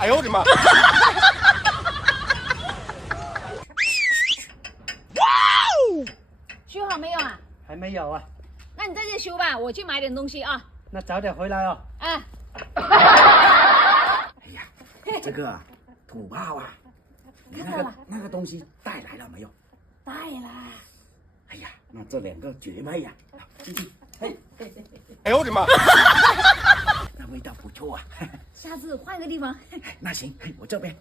哎呦我的妈！修好没有啊？还没有啊，那你在这修吧，我去买点东西啊。那早点回来哦。啊，哎呀，这个啊土炮啊，你那个东西带来了没有？带啦。哎呀，那这两个绝配呀！进去，嘿，哎呦我的妈！那味道不错啊。下次换个地方。那行，我这边。